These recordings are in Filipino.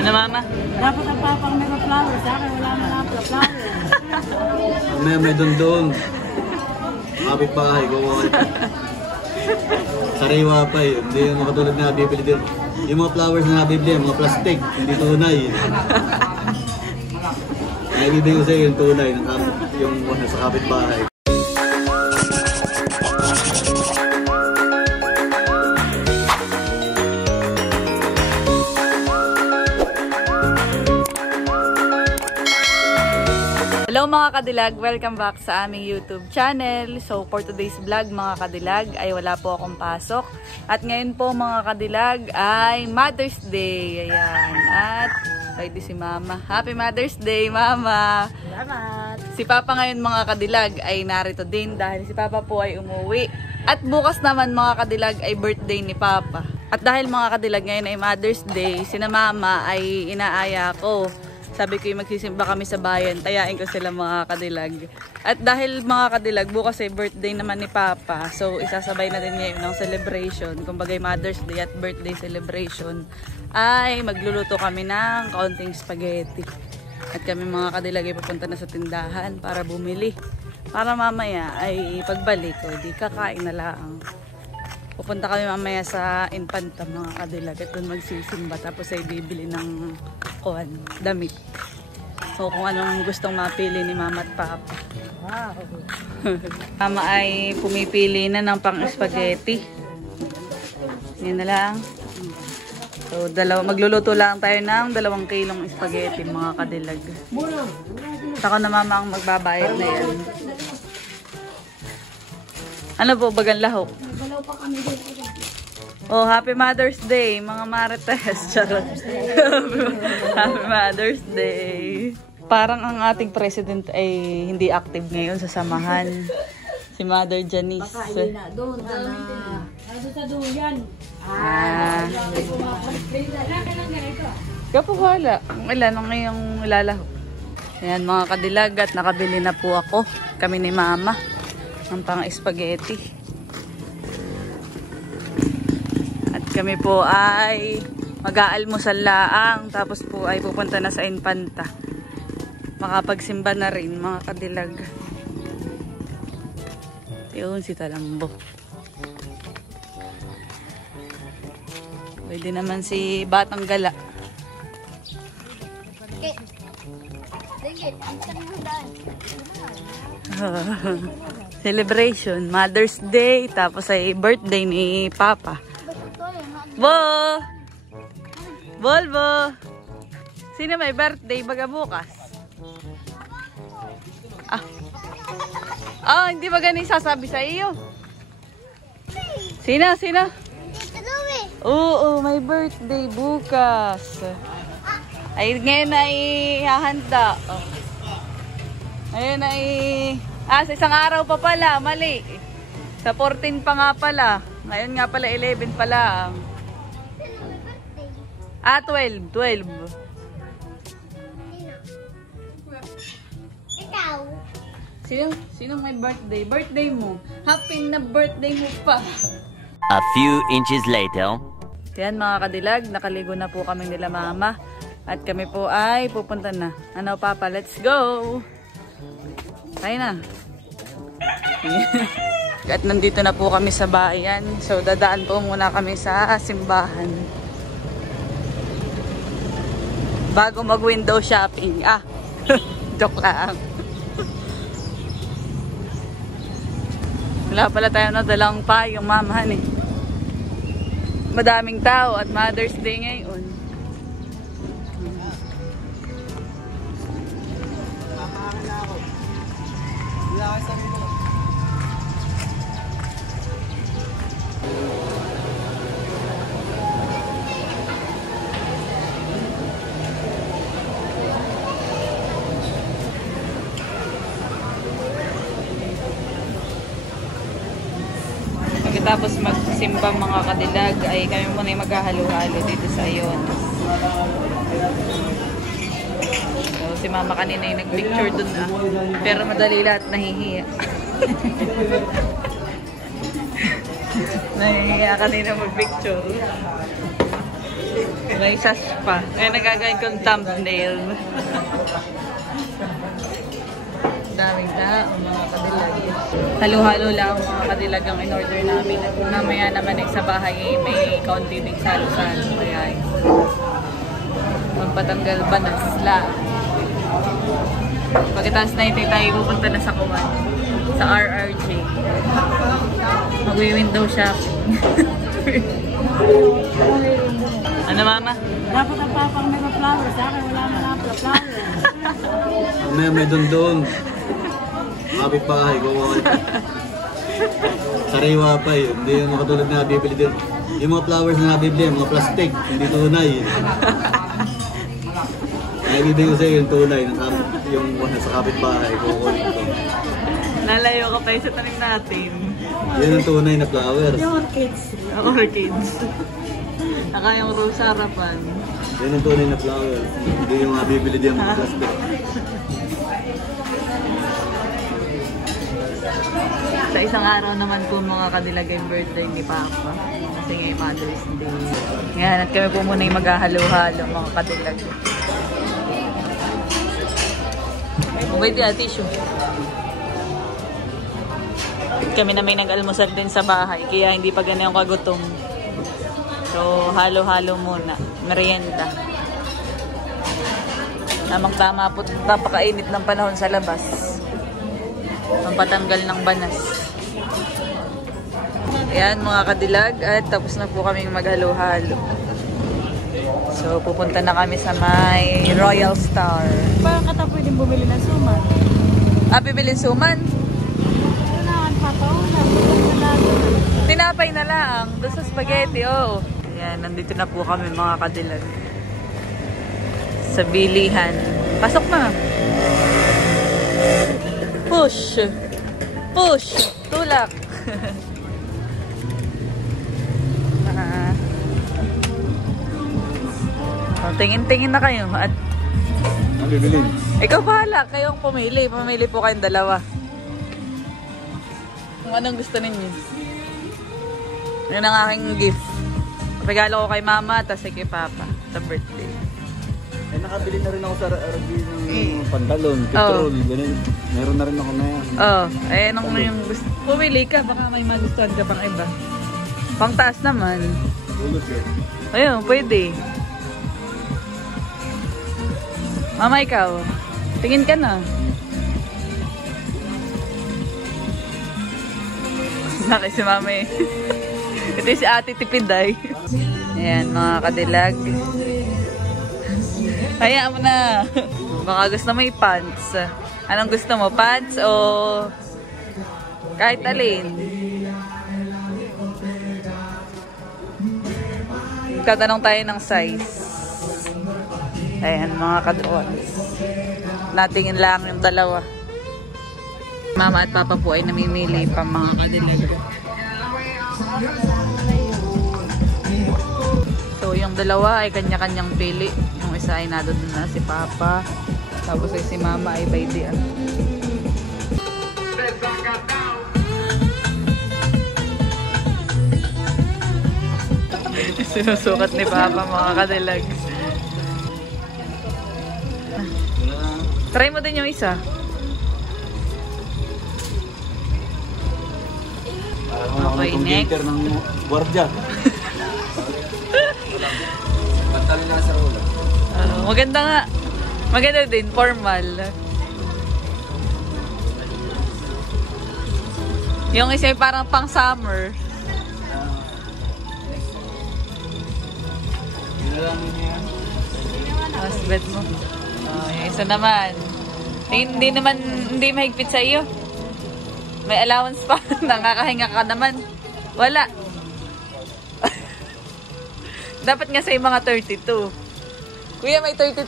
Ano mama? Dapat ang papang may flower. Sa akin wala na lang flower. May doon. Kapit bahay, gawa ka. Sariwa pa eh. Hindi yung mga katulad na bibili din. Yung mga flowers na nabibili, mga plastic, hindi tunay. Naibibigay ko sa'yo yung tunay, yung sa kapit bahay. Hello mga kadilag! Welcome back sa aming YouTube channel. So for today's vlog mga kadilag ay wala po akong pasok. At ngayon po mga kadilag ay Mother's Day. Ayan. At ready si Mama. Happy Mother's Day Mama! Salamat! Si Papa ngayon mga kadilag ay narito din dahil si Papa po ay umuwi. At bukas naman mga kadilag ay birthday ni Papa. At dahil mga kadilag ngayon ay Mother's Day, sina Mama ay inaaya ko. Sabi ko yung magsisimba kami sa bayan, tayain ko sila mga kadilag. At dahil mga kadilag, bukas ay birthday naman ni Papa. So isasabay na din ngayon ng celebration. Kumbaga Mother's Day at birthday celebration. Ay magluluto kami ng kaunting spaghetti. At kami mga kadilag ay pupunta na sa tindahan para bumili. Para mamaya ay pagbalik o di kakain na lang. Pupunta kami mamaya sa Infanta mga kadilag at doon magsisimba. Tapos ay bibili ng damit. So kung anong gustong mapili ni Mama at Papa. Wow! Mama ay pumipili na ng pang spaghetti. Yan na lang. So magluluto lang tayo ng 2 kilong spaghetti mga kadilag. Saka na Mama ang magbabayad na yan. Ano po bagang lahok? Oh, Happy Mother's Day, mga Marites. Charot. Happy Mother's Day. Parang ang ating president ay hindi active ngayon sa samahan. Si Mother Janice. Baka hindi na doon. Nasa sa duyan. Kapo wala. Kung ilan ang ngayong ilalaho. Ayan mga kadilag at nakabili na po ako. Kami ni Mama. Ng pang spaghetti. At kami po ay mag-aalmusal laang. Tapos po ay pupunta na sa Infanta. Makapagsimba na rin mga kadilag. Yun si Talambo. Pwede naman si Batang Gala. Celebration, Mother's Day, tapos ay birthday ni Papa. Bo! Volvo! Sino may birthday baga bukas? Hindi ba ganun sasabi sa iyo? Sino? Oo, may birthday bukas. Ay, ngayon ay hahanda. Ayun ay... sa isang araw pa pala, mali. Sa 14 pa nga pala. Ngayon nga pala, 11 pa lang. 12. Ikaw? Sinong may birthday? Birthday mo. Happy na birthday mo pa. A few inches later. Yan mga kadilag, nakaligo na po kami nila Mama. At kami po ay pupunta na. Ano Papa, let's go! Tayo na. At nandito na po kami sa bayan. So dadaan po muna kami sa simbahan. Bago mag window shopping. Joke lang. Wala pala tayo na dalang payong mamahan eh. Madaming tao at Mother's Day ngayon. Pagkatapos magsimba mga kadilag ay kami muna yung maghahalo-halo dito sa iyon. So si Mama kanina yung nag-picture dun pero madali lahat nahihiya. Nahihiya kanina mag-picture. May sas pa. Kaya nagagawin kong thumbnail. Daming tao, mga kadilag. Halo-halo lang mga kadilag ang in-order namin. At mamaya naman sa bahay may kaunti ding salo-salo. Kaya magpatanggal banas lang. Pagkatapos na ito tayo pupunta na sa Kuwan. Sa RRJ. Mag-window shopping. Ano mama? Dapat ang papang may flower. Sa akin wala na flower. May doon. Kapit bahay, gumawa. Sariwa pa eh. Hindi yung mga katulad na nabibili din. Yung mga flowers na nabibili, mga plastic, hindi tunay. Naibibigay ko sa'yo yung tunay, yung sa kapit bahay, kukunin ko. Lalayo ka pa sa tanim natin. Yan ang tunay na flowers. Yung orchids. Orchids. Saka yung rose harapan. Yan ang tunay na flowers. Hindi yung nabibili din mga plastic. Sa isang araw naman po mga kadilag yung birthday ni Papa. Kasi ngayon Mother's Day. Ngayon at kami po muna yung maghahalo-halo mga kadilag. Wait ya, tissue. Kami na may nag-almusal din sa bahay. Kaya hindi pa ganyan kagutom. So halo-halo muna. Merienda. Tamang-tama po. Napakainit ng panahon sa labas. Pampatanggal ng banas. Ayan mga kadilag at tapos na po kaming maghalo-halo. So pupunta na kami sa may Royal Star. Parang kata pwedeng bumili ng suman. Bibilin suman? Kailangan papaulam. Tinapay na lang. Doon sa spaghetti, oh. Ayan, nandito na po kami mga kadilag. Sa bilihan. Pasok na. Push. Push. Tulak. Tingin-tingin na kayo. At Ang bibilin. ikaw bahala. Kayong pumili. Pumili po kayong dalawa. Kung anong gusto ninyo. Yan ang aking gift. Regalo ko kay mama, tapos kay papa. Sa birthday. Eh, nakabili na rin ako sa RRB ng pantalon, petrol, ganun. Meron na rin ako na yan. Oh, ayan ang yung gusto. Pumili ka, baka may magustuhan ka pang iba. Pang taas naman. Ulos eh. Ayun, pwede. Mama, ikaw. Tingin ka na. Laki si mama eh. Ito si ate Tipiday. Ayan, mga kadilag. Hayaan mo na. Baka gusto mo pants. Anong gusto mo? Pants o kahit alin? Tatanong tayo ng size. Ayan, mga kadroons. Natingin lang yung dalawa. Mama at papa po ay namimili pa mga kadilag. So, yung dalawa ay kanya-kanyang pili. Yung isa ay nado na si papa. Tapos ay si mama ay by the sinusukat ni papa mga kadilag. Try mo din yung isa. Okay, next. Ng gwardiya. Pantalon na sa ulo. Maganda nga. Maganda din, formal. Yung isa ay parang pang summer. Mas bet mo. Yung isa naman. Hindi mahigpit sa iyo. May allowance pa. Nakakahinga ka naman. Wala. Dapat nga sa mga 32. Kuya, may 32.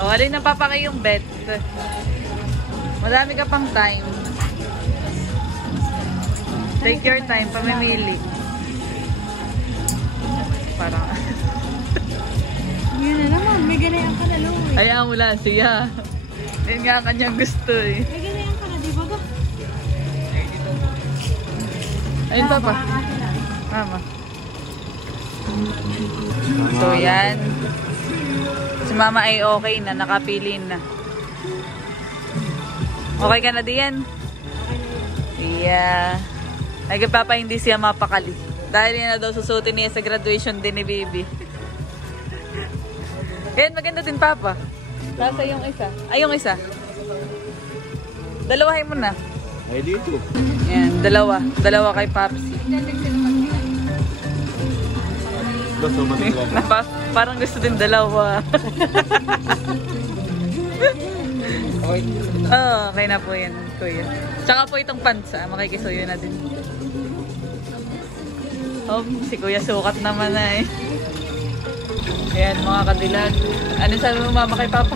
Alin na papakay yung bet. Madami ka pang time. Take your time, pamimili. Parang... Yun na naman, may ganayan ka na Louie. Ayaw mo lang siya. Yun nga kanyang gusto eh. May ganayan ka na, di ba ba? Ayun pa pa. Mama. So, yan. Si mama ay okay na, nakapili na. Okay ka na diyan? Yeah. Nagpapa hindi siya mapakali. Dahil yan na daw susutin niya sa graduation din ni Bibi. Yan, maganda din papa. Nasa yung isa. Ay, yung isa. Dalawahin mo na. Ay, dito. Yan, dalawa. Dalawa kay Papsi. Gusto mo nila. Parang gusto din dalawa. Oh, okay na po yan, kuya. Tsaka po itong pants, makikisuyo na din. Oh, si kuya sukat naman na eh. Ayan, mga kadilag. Ano sabi mo mama kay papa?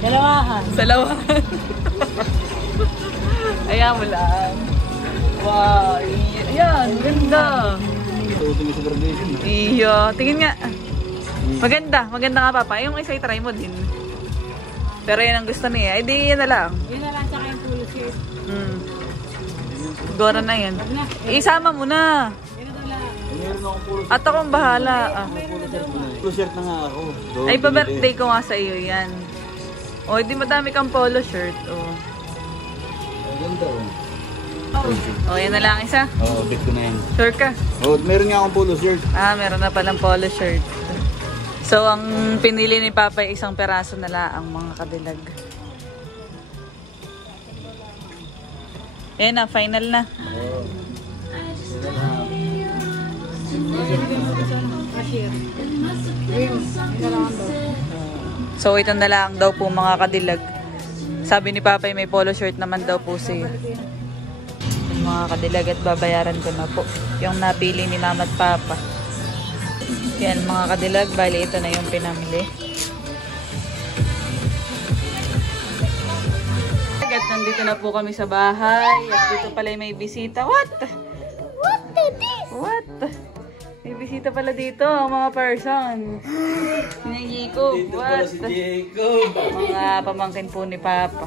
Dalawahan. Salawahan. Ayan mo lang. Wow, ayan, ganda. Susutin mo sa graduation. Iyo, tingin nga. Maganda, maganda nga papa. Yung isa i-try mo din. Pero yan ang gusto niya. Eh di yan na lang. Yun na lang, tsaka yung polo shirt. Gora na yan. Wag na. Isama mo na. Yun na lang. Meron akong polo At akong bahala. polo shirt na nga ako. Ay, pa-birthday ko nga sa iyo yan. O, di madami kang polo shirt. O, Ang ganda o yan na lang isa. Oo, bet ko na yan. Sure ka? Oh, meron nga akong polo shirt. Ah, meron na palang polo shirt. So, ang pinili ni Papa ay isang peraso na lang ang mga kadilag. Ayan na, final na. So, ito na lang daw po mga kadilag. Sabi ni Papa may polo shirt naman daw po siya. Yung mga kadilag at babayaran ko na po. Yung napili ni Mama at Papa. Yan mga kadilag, bali ito na yung pinamili. At nandito na po kami sa bahay. At dito pala may bisita. What? What is this? What? May bisita pala dito, mga person. Yung Jacob. What? Jacob. Mga pamangkin po ni Papa.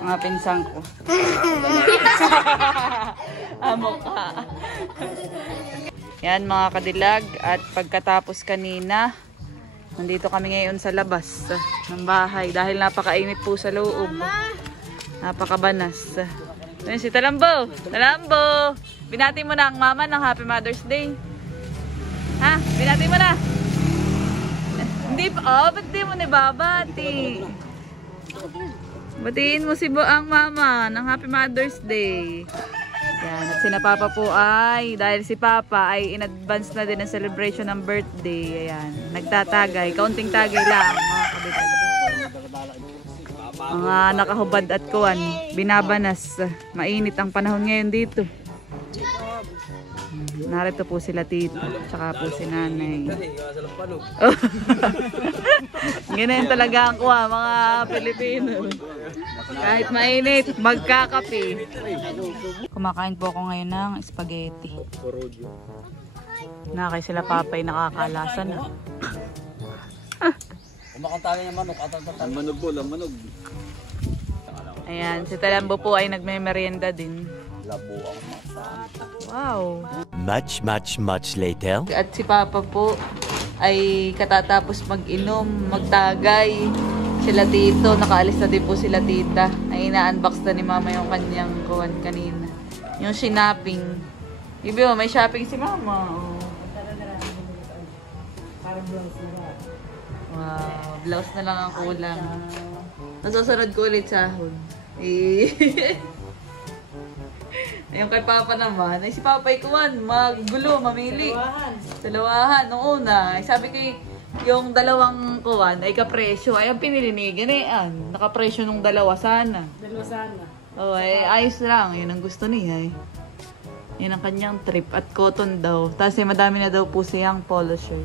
Mga pinsang ko. Amo ka. Yan mga kadilag, at pagkatapos kanina, nandito kami ngayon sa labas ng bahay dahil napakainit po sa loob. Napakabanas. Yan si Talambo. Talambo! Binati mo na ang mama ng Happy Mother's Day. Ha? Binati mo na. Hindi pa. Oh, ba't di mo nababati? Batiin mo si ang mama ng Happy Mother's Day. Yan, at sina Papa po ay, dahil si Papa ay in advance na din ang celebration ng birthday. Ayan, nagtatagay, kaunting tagay lang mga kabitan. Mga nakahubad at kuwan, binabanas. Mainit ang panahon ngayon dito. Narito po sila tito, tsaka po si nanay. Oh. Ganyan talaga ang kuha, mga Pilipino. Kahit mainit, magkakape. Kumakain po ako ngayon ng spaghetti. Nakay sila Papay nakakalasan na. Kumakantali ng manok. Manog po, manog. Ayan, si Talambo po ay nagme-merienda din. Labo ang Wow. Much later. At si Papa po ay katatapos mag-inom, magtagay. Sila tito, nakaalis na din po sila tita. Ay ina-unbox na ni Mama yung kanyang kuwan kanina. Yung shopping. Ibig mo, may shopping si Mama. Oh. Wow, blouse na lang ang kulang. Nasusunod ko ulit sahod. Ayun kay Papa naman, ay si Papa ikuan, maggulo, mamili. Dalawahan. Nung una, sabi ko yung dalawang kuwan ay kapresyo. Ay ang pinili ni Ganean. Nakapresyo nung dalawa sana. Dalawa sana. Oh, ay ayos lang. Yun ang gusto niya eh. Yan ang kanyang trip. At cotton daw. Tapos madami na daw po siyang polo shirt.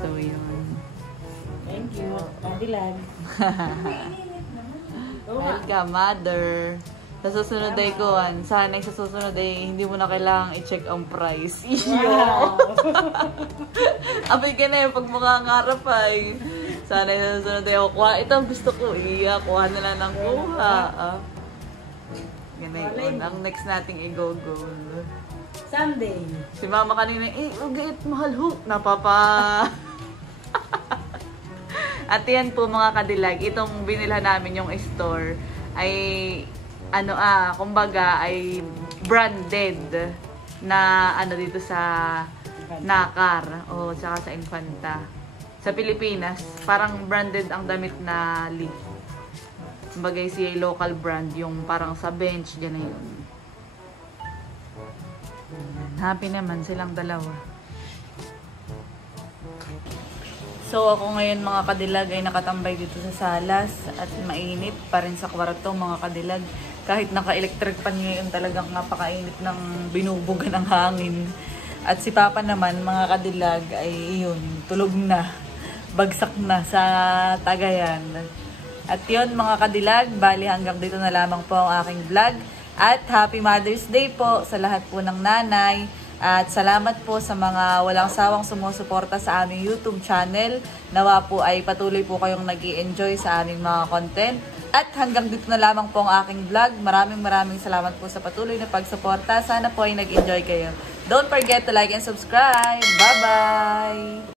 So yun. Thank you. Kadilag. Welcome, mother. Sa susunod ay kuwan. Sana sa susunod ay hindi mo na kailangang i-check ang price. Wow. Abay ka na yung pag makangarap ay. Sana sa susunod ay kuha. Ito ang gusto ko. Kuha na lang ng kuha. Ganay ko. Ang next nating i-go-go. Sunday. Si mama kanina, ugit, mahal ho. Napapa... At yan po mga kadilag, itong binilhan namin yung store ay kumbaga ay branded na dito sa Nakar o saka sa Infanta. Sa Pilipinas, parang branded ang damit na Lee. Kumbaga si local brand, yung parang sa bench, gano'n yun. Happy naman silang dalawa. So ako ngayon mga kadilag ay nakatambay dito sa salas at mainit pa rin sa kwarto mga kadilag. Kahit naka-electric pan ngayon talagang napakainit ng binubuga ng hangin. At si Papa naman mga kadilag ay tulog na. Bagsak na sa Tagayan. At yun mga kadilag, bali hanggang dito na lamang po ang aking vlog. At Happy Mother's Day po sa lahat po ng nanay. At salamat po sa mga walang sawang sumusuporta sa aming YouTube channel. Nawa po ay patuloy po kayong nag-i-enjoy sa aming mga content. At hanggang dito na lamang po ang aking vlog. Maraming salamat po sa patuloy na pagsuporta. Sana po ay nag-enjoy kayo. Don't forget to like and subscribe. Bye-bye!